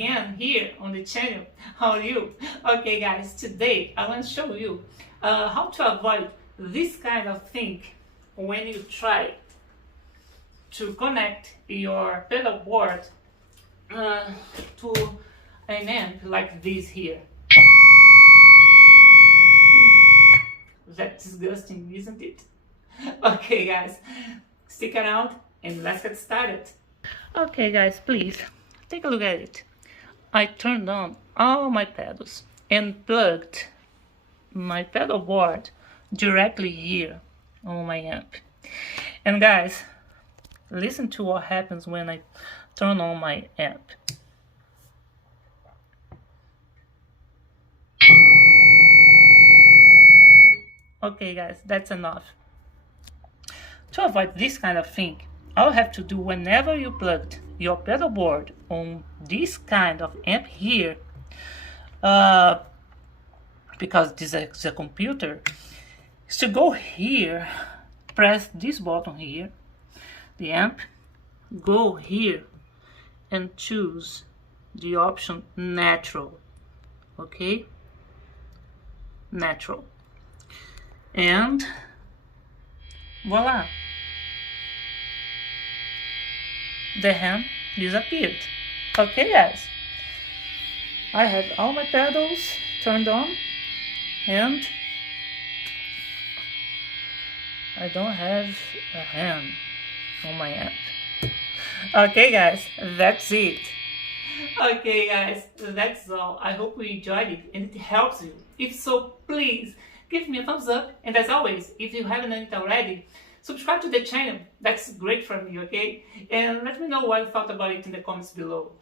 again here on the channel. How are you? Okay guys, today I want to show you how to avoid this kind of thing when you try to connect your pedal board to an amp like this here. That's disgusting, isn't it? Okay guys, stick around and let's get started. Okay guys, please take a look at it. I turned on all my pedals and plugged my pedal board directly here on my amp. And guys, listen to what happens when I turn on my amp. Okay guys, that's enough. To avoid this kind of thing, all you have to do whenever you plugged your pedal board on this kind of amp here, because this is a computer, is to go here, press this button here, the amp, go here and choose the option natural. Okay, natural, and voila, the hand disappeared. Okay guys, I have all my pedals turned on and I don't have a hand on my amp. Okay guys, that's it. Okay guys, that's all. I hope you enjoyed it and it helps you. If so, please give me a thumbs up, and as always, if you haven't done it already, subscribe to the channel. That's great for me, okay? And let me know what you thought about it in the comments below.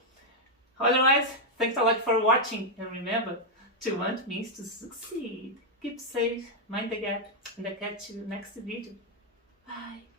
Otherwise, thanks a lot for watching, and remember, to want means to succeed. Keep safe, mind the gap, and I'll catch you next video. Bye!